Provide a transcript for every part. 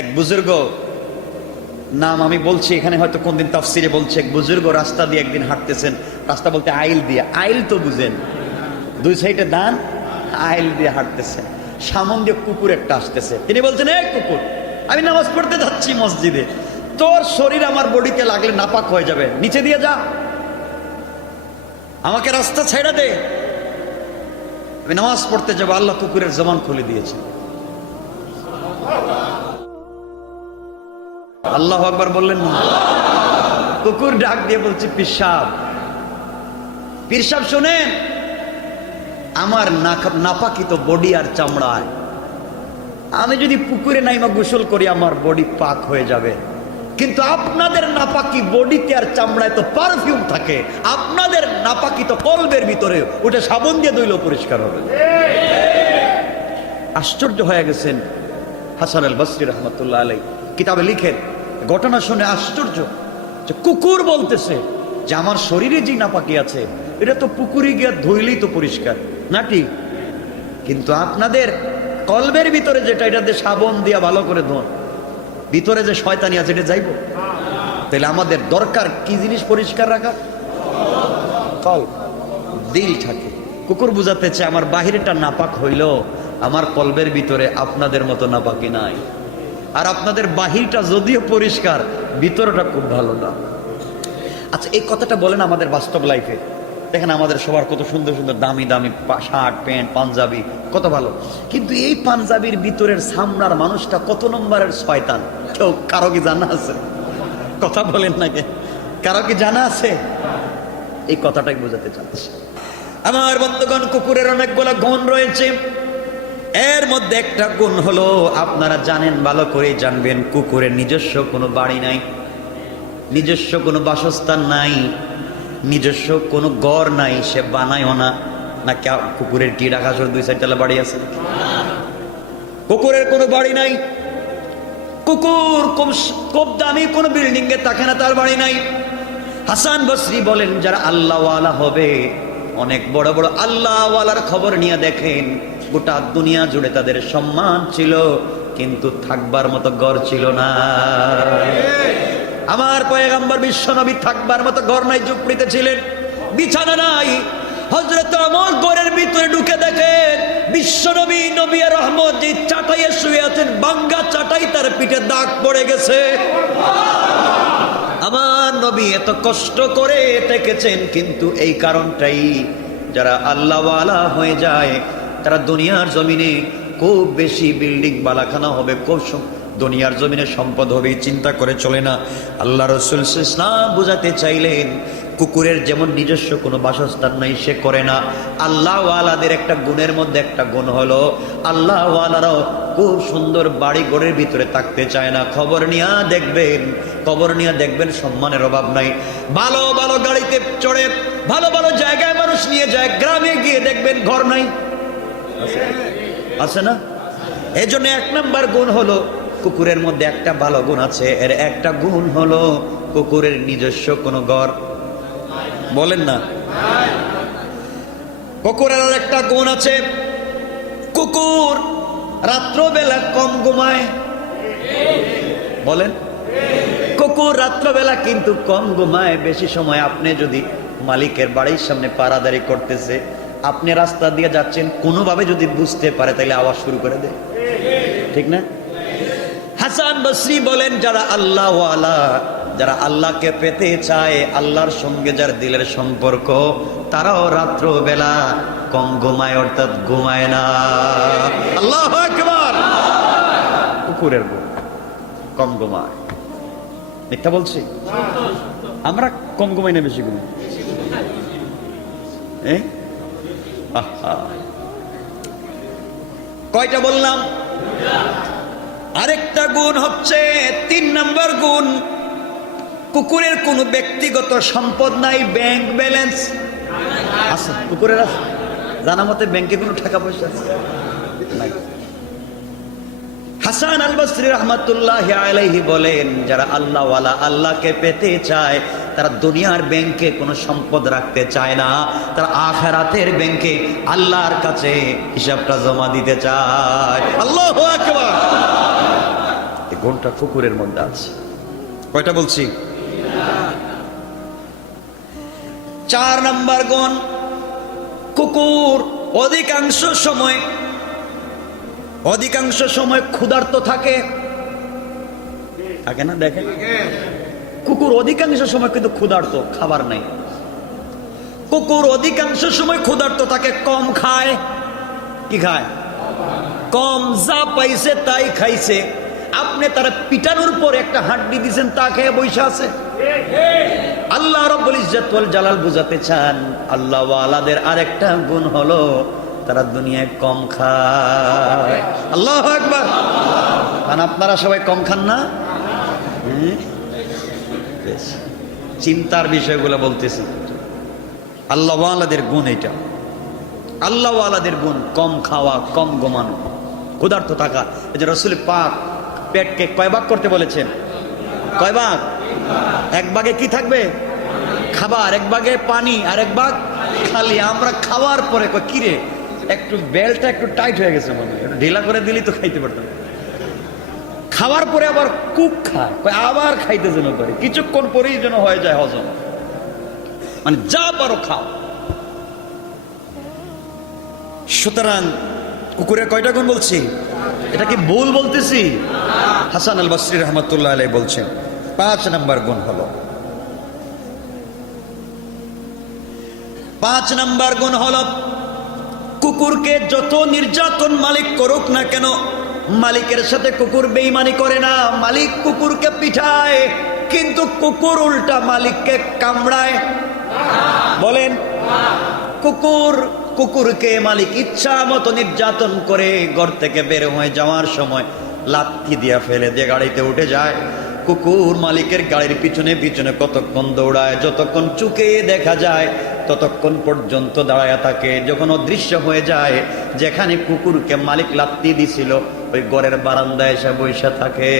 এক বুজুর্গ নাম আমি বলছি এখানে, হয়তো কোনদিন তাফসিরে বলছে, এক বুজুর্গ রাস্তা দিয়ে একদিন হাঁটতেছেন। রাস্তা বলতে আইল দিয়ে, আইল তো বুঝেন, দুই সাইডে দান, আইল দিয়ে হাঁটতেছেন। সামন দিয়ে কুকুর একটা আসতেছে। তিনি বলছেন, এই কুকুর, আমি নামাজ পড়তে যাচ্ছি মসজিদে, তোর শরীর আমার বডিতে লাগলে নাপাক হয়ে যাবে, নিচে দিয়ে যা, আমাকে রাস্তা ছেড়ে দে, আমি নামাজ পড়তে যাবো। আল্লাহ কুকুরের জবান খুলে দিয়েছে। আল্লাহ আকবার বললেন না? কুকুর ডাক দিয়ে বলছে, পিসাব, পিসাব শোনেন, আমার নাপাকিত বডি আর চামড়ায় আমি যদি পুকুরে নাইমা গোসল করি আমার বডি পাক হয়ে যাবে, কিন্তু আপনাদের নাপাকি বডিতে আর চামড়ায় তো পারফিউম থাকে, আপনাদের নাপাকি তো কলবের ভিতরে, ওটা সাবান দিয়ে ধুইলেও পরিষ্কার হবে। আশ্চর্য হয়ে গেছেন হাসান আল বসরি রহমতুল্লাহ আলাইহি কিতাবে লিখেন, ঘটনা শুনে আশ্চর্য, যে কুকুর বলতেছে যে আমার শরীরে যে নাপাকি আছে এটা তো পুকুরে গিয়ে ধুইলেই তো পরিষ্কার নাকি, কিন্তু আপনাদের কলবের ভিতরে যেটা, এটা দিয়ে সাবান দিয়া ভালো করে ধোন, ভিতরে যে শয়তানি আছে এটা যাইব? তাহলে আমাদের দরকার কি জিনিস পরিষ্কার রাখা? কল, দিল থাকে। কুকুর বুঝাতে চায় আমার বাহিরেটা নাপাক হইল, আমার কলবের ভিতরে আপনাদের মতো নাপাকি নাই, আর আপনাদের বাহিরটা যদিও পরিষ্কার ভিতরটা খুব ভালো না। আচ্ছা, এই কথাটা বলেন আমাদের বাস্তব লাইফে দেখেন, আমাদের সবার কত সুন্দর সুন্দর দামি দামি শার্ট প্যান্ট পাঞ্জাবি, কত ভালো, কিন্তু এই পাঞ্জাবির ভিতরের সামনার মানুষটা কত নম্বরের শয়তান, কেউ কারো কি জানা আছে? কথা বলেন না কে, কারো কি জানা আছে? এই কথাটাই বোঝাতে চাচ্ছি। আমার বন্ধুগণ, কুকুরের অনেকগুলো গুণ রয়েছে, এর মধ্যে একটা গুণ হলো, আপনারা জানেন, ভালো করে জানবেন, কুকুরের নিজস্ব কোনো বাড়ি নাই, নিজস্ব কোনো বাসস্থান নাই, নিজস্ব কোনো ঘর নাই, সে বানায়ও না। না কুকুরের কি ঢাকাশোর 2-4 তলা বাড়ি আছে? কুকুরের কোনো বাড়ি নাই। কুকুর খুব দামি কোনো বিল্ডিং এ থাকে না, তার বাড়ি নাই। হাসান বসরি বলেন, যারা আল্লাহওয়ালা হবে, অনেক বড় বড় আল্লাহওয়ালার খবর নিয়ে দেখেন, গোটা দুনিয়া জুড়ে তাদের সম্মান ছিল, কিন্তু থাকবার মতো ঘর ছিল না। আমার পয়গম্বর বিশ্বনবী থাকবার মতো ঘর নাই, ঝুপড়িতে ছিলেন, বিছানা নাই। হযরত ওমর ঘরের ভিতরে ঢুকে দেখেন বিশ্বনবী নবী রহমত যে চাটাইয়ে শুয়ে আছেন, বাঙ্গা চাটাই, তার পিঠে দাগ পড়ে গেছে। আমার নবী এত কষ্ট করে থেকেছেন, কিন্তু এই কারণটাই, যারা আল্লাহওয়ালা হয়ে যায় তারা দুনিয়ার জমিনে খুব বেশি বিল্ডিং বালাখানা হবে, খুব দুনিয়ার জমিনে সম্পদ হবে, চিন্তা করে চলে না। আল্লাহ রাসূল সাল্লাল্লাহু আলাইহি ওয়াসাল্লাম বুঝাতে চাইলেন, কুকুরের যেমন নিজস্ব কোনো বাসস্থান নাই, সে করে না। আল্লাহওয়ালাদের একটা গুণের মধ্যে একটা গুণ হলো, আল্লাহওয়ালারাও খুব সুন্দর বাড়ি ঘরের ভিতরে থাকতে চায় না। খবর নিয়ে দেখবেন সম্মানের অভাব নাই। ভালো ভালো গাড়িতে চড়ে ভালো ভালো জায়গায় মানুষ নিয়ে যায়, গ্রামে গিয়ে দেখবেন ঘর নাই, আছে না? এই জন্য 1 নম্বর গুণ হলো, কুকুরের মধ্যে একটা ভালো গুণ আছে, এর একটা গুণ হলো কুকুরের নিজস্ব কোনো ঘর। বলেন না? কুকুরের একটা গুণ আছে, কুকুর রাত্রবেলা কম ঘুমায়। বলেন? কুকুর রাত্রবেলা কিন্তু কম ঘুমায়, বেশি সময়। আপনি যদি মালিকের বাড়ির সামনে পাহারাদারি করতেছে, আপনি রাস্তা দিয়ে যাচ্ছেন, কোনোভাবে যদি বুঝতে পারে তাহলে আওয়াজ শুরু করে দেয়, ঠিক না? হাসান বসরি বলেন, যারা আল্লাহওয়ালা, যারা আল্লাহকে পেতে চায়, আল্লাহর সঙ্গে যার দিলের সম্পর্ক, তারাও রাত্রবেলা কম ঘুমায়, অর্থাৎ ঘুমায় না। আল্লাহু আকবার। কুকুরের কম ঘুমায়। মিথ্যা বলছি? আমরা কম ঘুমাই না বেশি ঘুমাই? কয়টা বললাম? আরেকটা গুণ হচ্ছে 3 নম্বর গুণ, কুকুরের কোনো ব্যক্তিগত সম্পদ নাই, ব্যাংক ব্যালেন্স আছে কুকুরের? আছে? জানা মতে ব্যাংকে কোনো টাকা পয়সা আছে নাই। হাসান আল বসরি রাহমাতুল্লাহি আলাইহি বলেন, যারা আল্লাহওয়ালা, আল্লাহকে পেতে চায়, তারা দুনিয়ার ব্যাংকে কোনো সম্পদ রাখতে চায় না, তারা আখিরাতের ব্যাংকে আল্লাহর কাছে হিসাবটা জমা দিতে চায়। আল্লাহু আকবার। এই গুণটা কুকুরের মধ্যে আছে। কয়টা বলছি? 4 নাম্বার গুণ, কুকুর অধিকাংশ সময় ক্ষুধার্ত থাকে না? দেখেন, কুকুর অধিকাংশ সময় কিন্তু ক্ষুধার্ত, খাবার নাই। কুকুর অধিকাংশ সময় ক্ষুধার্ত থাকে, কম খায়। কি খায়? কম, যা পাইছে তাই খাইছে। আপনি তারা পিটানোর পর একটা হাড্ডি দিয়েছেন, তা খেয়ে বসে আছে। আল্লাহ রাব্বুল ইজ্জত ওয়াল জালাল বুঝাতে চান, আল্লাহ ওয়ালাদের আরেকটা গুণ হলো তারা দুনিয়ায় কম খায়। আল্লাহু আকবার। কারণ আপনারা সবাই কম খান না? চিন্তার বিষয়গুলো বলতেছি। আল্লাহ ওয়ালাদের গুণ এটা। আল্লাহ ওয়ালাদের গুণ কম খাওয়া, কম ঘুমানো, ক্ষুধার্ত থাকা। এই যে রাসূল পাক পেটকে কয় ভাগ করতে বলেছেন? কয় ভাগ? 1 ভাগে কি থাকবে? খাবার, 1 ভাগে পানি, আর 1 ভাগ খালি। আমরা খাওয়ার পরে কই কিরে একটু বেলটা একটু টাইট হয়ে গেছে, মনে হয় ঢিলা করে দিলি তো খাইতে পারতাম। খাওয়ার পরে আবার কুক খায়, আবার খাইতে যেন করে, কিছুক্ষণ পরেই যেন হয়ে যায় হজম। মানে যা পারো খাও। সুতরাং কুকুরের কয়টা গুণ বলছি? এটা কি ভুল বলতেছি? হাসান আল বসরি রহমতুল্লাহ আলাইহি বলছেন 5 নাম্বার গুণ হলো, 5 নাম্বার গুণ হলো কুকুরকে যত নির্যাতন মালিক করুক না কেন, মালিকের সাথে কুকুর বেঈমানি করে না। মালিক কুকুরকে পিঠায়, কিন্তু কুকুর উল্টা মালিককে কামড়ায়। বলেন, কুকুরকে মালিক ইচ্ছা মতো নির্যাতন করে, ঘর থেকে বের হয়ে যাওয়ার সময় লাথি দিয়া ফেলে দিয়ে গাড়িতে উঠে যায়। কুকুর মালিকের গাড়ির পিছনে পিছনে কতক্ষণ দৌড়ায়, যতক্ষণ চুকে দেখা যায় ততক্ষণ পর্যন্ত দাঁড়ায় থাকে। যখন অদৃশ্য হয়ে যায়, যেখানে কুকুরকে মালিক লাথি দিছিল ওই ঘরের বারান্দায় এসে বসে থাকে।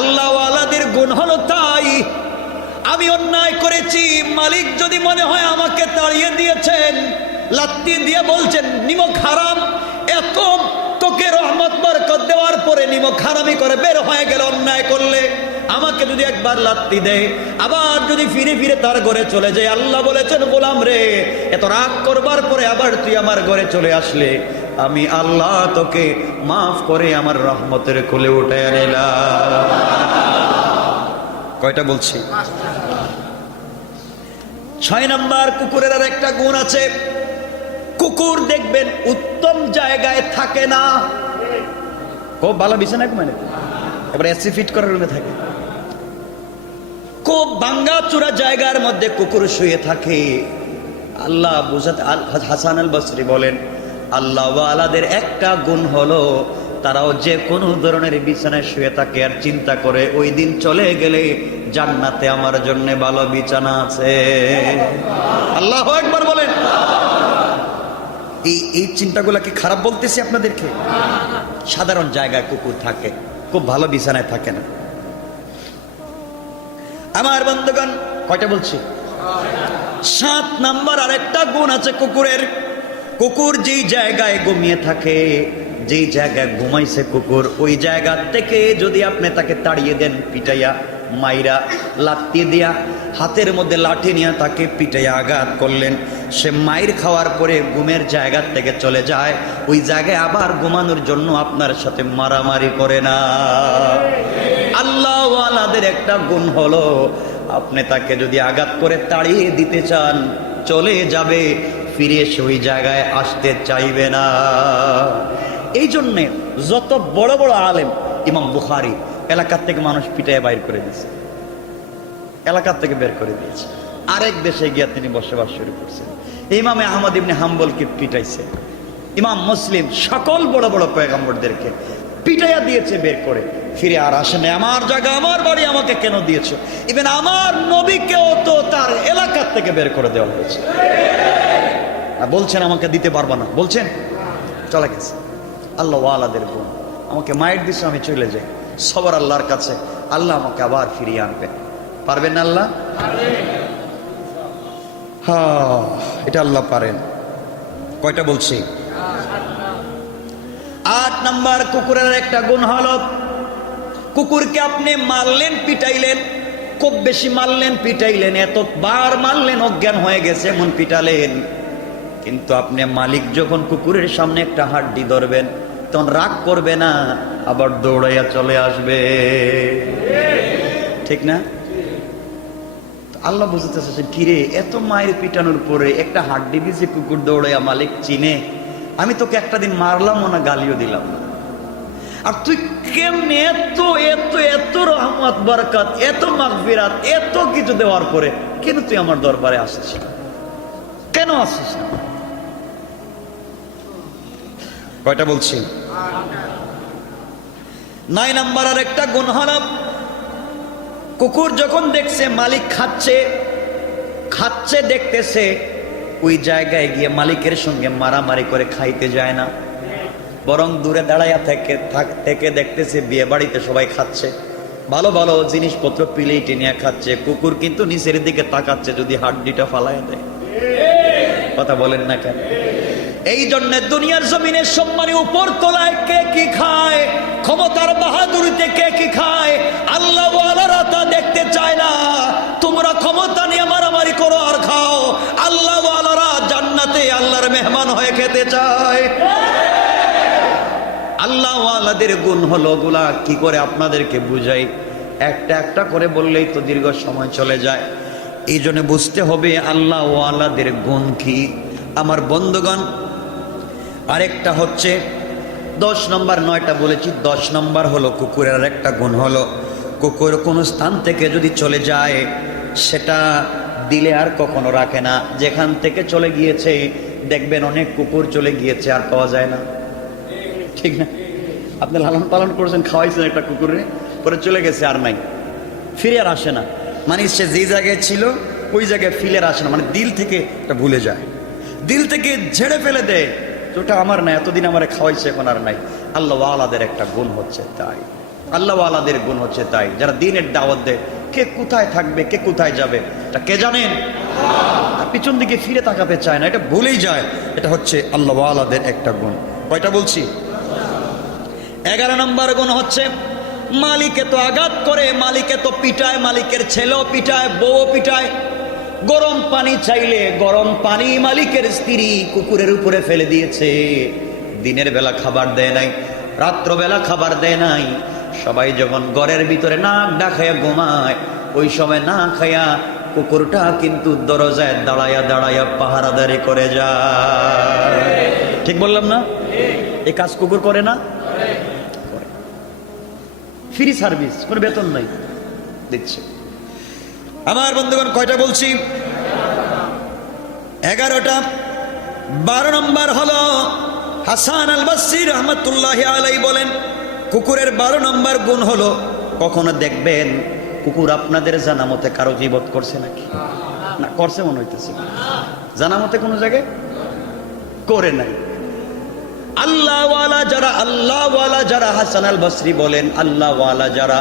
আল্লাহ ওয়ালাদের গুণ হলো তাই। আমি অন্যায় করেছি, মালিক যদি মনে হয় আমাকে তাড়িয়ে দিয়েছেন, লাথি দিয়ে বলছেন নিমক হারাম, এত তোকে রহমত বরকত দেওয়ার পরে নিমক হারামি করে বের হয়ে গেল অন্যায় করলে, আমাকে যদি একবার লাথি দেয়, আবার যদি ফিরে ফিরে তার ঘরে চলে যায়, আল্লাহ বলেছেন গোলাম রে, এত রাগ করবার পরে আবার তুই আমার ঘরে চলে আসলে, আমি আল্লাহ তোকে মাফ করে আমার রহমতের কোলে উঠে নিলাম। কয়টা বলছি? 6 নাম্বার কুকুরের আর একটা গুণ আছে। কুকুর দেখবেন উত্তম জায়গায় থাকে না। খুব ভালো বিছানা মানে এবার এসি ফিট করার রুমে থাকে। খুব ভাঙ্গা চূড়া জায়গার মধ্যে কুকুর শুয়ে থাকে। আল্লাহ বুঝাতে হাসান আল বসরি বলেন, আল্লাহ ওয়ালাদের একটা গুণ হলো তারাও যে কোনো ধরনের বিছানায় শুয়ে থাকে আর চিন্তা করে ওই দিন চলে গেলে জান্নাতে আমার জন্য ভালো বিছানা আছে। আল্লাহু আকবার বলেন। এই চিন্তাগুলা কি খারাপ বলতেছি আপনাদেরকে? সাধারণ জায়গায় কুকুর থাকে, খুব ভালো বিছানায় থাকে না। আমার বন্ধুগণ, কয়টা বলছি? 7 নাম্বার আরেকটা গুণ আছে কুকুরের। কুকুর যেই জায়গায় ঘুমিয়ে থাকে, যেই জায়গায় ঘুমাইছে কুকুর, ওই জায়গা থেকে যদি আপনি তাকে তাড়িয়ে দেন, পিটাইয়া মাইরা লাথি দিয়া, হাতের মধ্যে লাঠি নিয়ে তাকে পিটাইয়া আঘাত করলেন, সে মাইর খাওয়ার পরে ঘুমের জায়গা থেকে চলে যায়, ওই জায়গায় আবার ঘুমানোর জন্য আপনার সাথে মারামারি করে না। আল্লাহ ওয়ালাদের একটা গুণ হলো, আপনি তাকে যদি আঘাত করে তাড়িয়ে দিতে চান, চলে যাবে, ফিরে এসে ওই জায়গায় আসতে চাইবে না। এই জন্যে যত বড় বড় আলেম, ইমাম বুখারী এলাকার থেকে মানুষ পিটায় বাইর করে দিয়েছে, এলাকার থেকে বের করে দিয়েছে। আরেক দেশে গিয়ে তিনি বসবাস শুরু করছেন। ইমাম আহমদ ইবনে হাম্বলকে পিটাইছে, ইমাম মুসলিম সকল বড় বড় পয়গম্বরদেরকে পিটাইয়া দিয়েছে বের করে, ফিরে আর আসেনি। আমার জায়গা, আমার বাড়ি, আমাকে কেন দিয়েছো? ইভেন আমার নবীকেও তো তার এলাকার থেকে বের করে দেওয়া হয়েছে। বলছেন আমাকে দিতে পারবো না, বলছেন চলে গেছে। আল্লাহ ওয়ালাদের গুণ, আমাকে মায়ের দিছে, আমি চলে যাই, সবার আল্লাহর কাছে, আল্লাহ আমাকে আবার ফিরিয়ে আনবেন। পারবেন না আল্লাহ? হ্যাঁ, এটা আল্লাহ পারেন। কয়টা বলছি? 8 নাম্বার কুকুরের একটা গুণ হলো কুকুরকে আপনি মারলেন, পিটাইলেন, খুব বেশি মারলেন, পিটাইলেন, এতবার মারলেন, অজ্ঞান হয়ে গেছে, এমন পিটালেন, কিন্তু আপনি মালিক যখন কুকুরের সামনে একটা হাড্ডি ধরবেন তখন রাগ করবে না, আবার দৌড়াইয়া চলে আসবে। ঠিক না? আল্লাহ বুঝতেছে, কিরে এত মায়ের পিটানোর পরে একটা হাড্ডি দিয়েছে, কুকুর দৌড়াইয়া মালিক চিনে, আমি তোকে একটা দিন মারলামও না, গালিও দিলাম না, আর তুই কেমনে এত এত এত রহমত বরকত, এত মাগফিরাত, এত কিছু দেওয়ার পরে কেন তুই আমার দরবারে আসছিস না? কেন আসছিস না? কয়টা বলছি? 9 নাম্বার আর একটা গুণ হলো, কুকুর যখন দেখছে মালিক খাচ্ছে, খাচ্ছে দেখতেছে, ওই জায়গায় গিয়ে মালিকের সঙ্গে মারামারি করে খাইতে যায় না, বরং দূরে দাঁড়াইয়া থেকে দেখতেছে বিয়ে বাড়িতে সবাই খাচ্ছে, ভালো ভালো জিনিসপত্র প্লেটে নিয়ে খাচ্ছে, কুকুর কিন্তু নিচের দিকে তাকাচ্ছে যদি হাড্ডিটা ফালাইয়া দেয়। কথা বলেন না কেন? এই জন্য দুনিয়ার জমিনের সম্মানী উপর তলায় কে কি খায়, ক্ষমতার বাহাদুরিতে কে কি খায়, আল্লাহ ওয়ালারা তা দেখতে চায় না। তোমরা ক্ষমতা নিয়ে মারামারি করো আর খাও, আল্লাহ ওয়ালারা জান্নাতে আল্লাহর মেহমান হয়ে খেতে চায়। আল্লাহ ওয়ালাদের গুণ হলো গুলা, কি করে আপনাদেরকে বুঝাই, একটা একটা করে বললেই তো দীর্ঘ সময় চলে যায়। এই জন্য বুঝতে হবে আল্লাহ ওয়ালাদের গুণ কি। আমার বন্ধুগণ, আরেকটা হচ্ছে 10 নম্বর, 9টা বলেছি, 10 নম্বর হলো কুকুরের আরেকটা গুণ হলো, কুকুর কোনো স্থান থেকে যদি চলে যায় সেটা দিলে আর কখনো রাখে না। যেখান থেকে চলে গিয়েছে দেখবেন অনেক কুকুর চলে গিয়েছে আর পাওয়া যায় না, ঠিক না? আপনি লালন পালন করছেন, খাওয়াইছেন একটা কুকুরে, পরে চলে গেছে, আর নাই, ফিরে আর আসে না। মানে সে যে জায়গায় ছিল ওই জায়গায় ফিরে আর আসে না, মানে দিল থেকে এটা ভুলে যায়, দিল থেকে ঝেড়ে ফেলে দেয়, তো ওটা আমার নাই, এতদিন আমারে খাওয়াইছে, এখন আর নাই। আল্লাহ ওয়ালাদের একটা গুণ হচ্ছে তাই, আল্লাহ ওয়ালাদের গুণ হচ্ছে তাই, যারা দিনের দাওয়াত দেয়, কে কোথায় থাকবে, কে কোথায় যাবে এটা কে জানেন? আর পিছন দিকে ফিরে তাকাতে চায় না, এটা ভুলেই যায়। এটা হচ্ছে আল্লাহ ওয়ালাদের একটা গুণ। কয়টা বলছি? 11 নম্বর গুণ হচ্ছে, মালিকে তো আঘাত করে, মালিকে তো পিটায়, মালিকের ছেলেও পিটায়, বউ পিটায়। গরম পানি চাইলে গরম পানি মালিকের স্ত্রী কুকুরের উপরে ফেলে দিয়েছে, দিনের বেলা খাবার দেয় নাই, রাত্রবেলা খাবার দেয় নাই। সবাই যখন ঘরের ভিতরে নাক ডাকাইয়া ঘুমায়, ওই সময় না খাইয়া কুকুরটা কিন্তু দরজায় দাঁড়াইয়া দাঁড়াইয়া পাহারাদারি করে যায়। ঠিক বললাম না? এই কাজ কুকুর করে না? করে। ফ্রি সার্ভিস, কোনো বেতন নাই, দিচ্ছে। আমার বন্ধুগণ, কয়টা বলছি? 11টা। 12 নম্বর হলো, হাসান আল বসরি রহমতুল্লাহি আলাইহি বলেন, কুকুরের 12 নম্বর গুণ হলো, কখনো দেখবেন কুকুর আপনাদের জানা মতে কারো গীবত করছে নাকি? না, করছে মনে হইতেছে, জানা মতে কোনো জায়গায় করে নাই। আল্লাহওয়ালা যারা হাসান আল বসরি বলেন, আল্লাহওয়ালা যারা,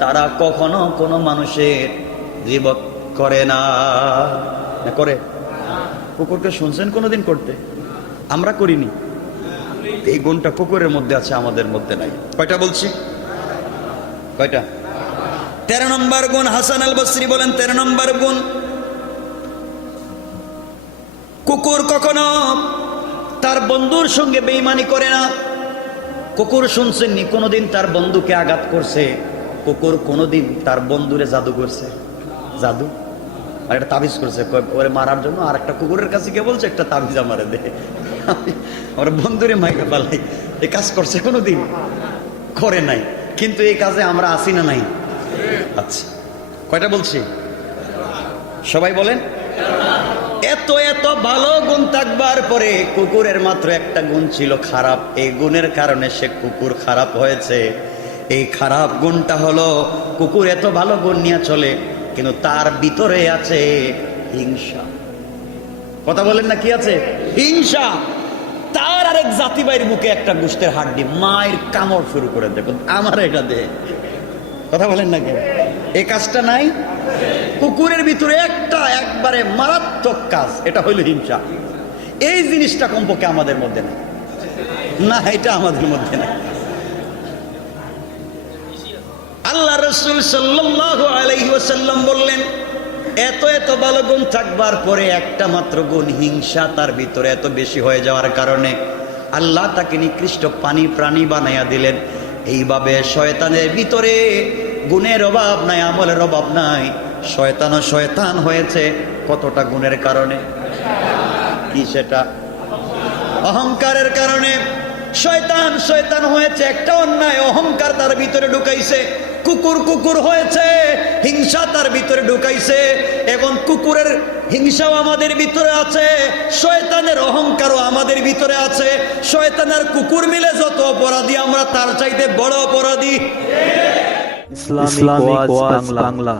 তারা কখনো কোনো মানুষের গীবত করে না। করে? কুকুরকে শুনছেন কোনোদিন করতে? আমরা করিনি। এই গুণটা কুকুরের মধ্যে আছে, আমাদের মধ্যে নাই। কয়টা বলছি? কয়টা? 13 নম্বর গুণ। হাসান আল বসরি বলেন 13 নম্বর গুণ, কুকুর কখনো তার বন্ধুর সঙ্গে বেঈমানি করে না। কুকুর শুনছেননি কোনোদিন তার বন্ধুকে আঘাত করছে? কুকুর কোনোদিন তার বন্ধুরে জাদু করছে? জাদু আর একটা তাবিজ করছে ওরে মারার জন্য, আর একটা কুকুরের কাছে গিয়ে বলছে একটা তাবিজ আমারে দে, আমার বন্ধুরে মাইকা পালাই। এই কাজ করছে কোনোদিন? করে নাই। কিন্তু এই কাজে আমরা আসি না নাই? আচ্ছা, কয়টা বলছি? সবাই বলেন। এত এত ভালো গুণ থাকবার পরে কুকুরের মাত্র একটা গুণ ছিল খারাপ। এই গুণের কারণে সে কুকুর খারাপ হয়েছে। এই খারাপ গুণটা হলো, কুকুর এত ভালো গুণ নিয়ে চলে, কিন্তু তার ভিতরে আছে হিংসা। কথা বলেন না, কি আছে? হিংসা। তার আরেক জাতি ভাইয়ের বুকে একটা গোশতের হাড্ডি মায়ের কামড় শুরু করে, দেখুন আমার এটা দে। কথা বলেন না কেন? এই কাজটা নাই? কুকুরের ভিতরে একটা একবারে মারাত্মক কাজ, এটা হইল হিংসা। এই জিনিসটা কমপক্ষে আমাদের মধ্যে নাই। না, এটা আমাদের মধ্যে নাই। আল্লাহ রাসূল সাল্লাল্লাহু আলাইহি ওয়াসাল্লাম বললেন, এত এত ভালো গুণ থাকবার পরে একটা মাত্র গুণ হিংসা তার ভিতরে এত বেশি হয়ে যাওয়ার কারণে আল্লাহ তাকে নিকৃষ্ট প্রাণী বানাইয়া দিলেন। এইভাবে শয়তানের ভিতরে গুণের অভাব নাই, আমলের অভাব নাই। শয়তানও শয়তান হয়েছে কতটা গুণের কারণে? কি সেটা? অহংকারের কারণে শয়তান শয়তান হয়েছে। একটা অন্যায় অহংকার তার ভিতরে ঢুকাইছে। কুকুর হয়েছে, হিংসা তার ভিতরে ঢুকাইছে। এখন কুকুরের হিংসাও আমাদের ভিতরে আছে, শয়তানের অহংকারও আমাদের ভিতরে আছে। শয়তানের কুকুর মিলে যত অপরাধী, আমরা তার চাইতে বড় অপরাধী। ইসলামিক ওয়াজ বাংলা।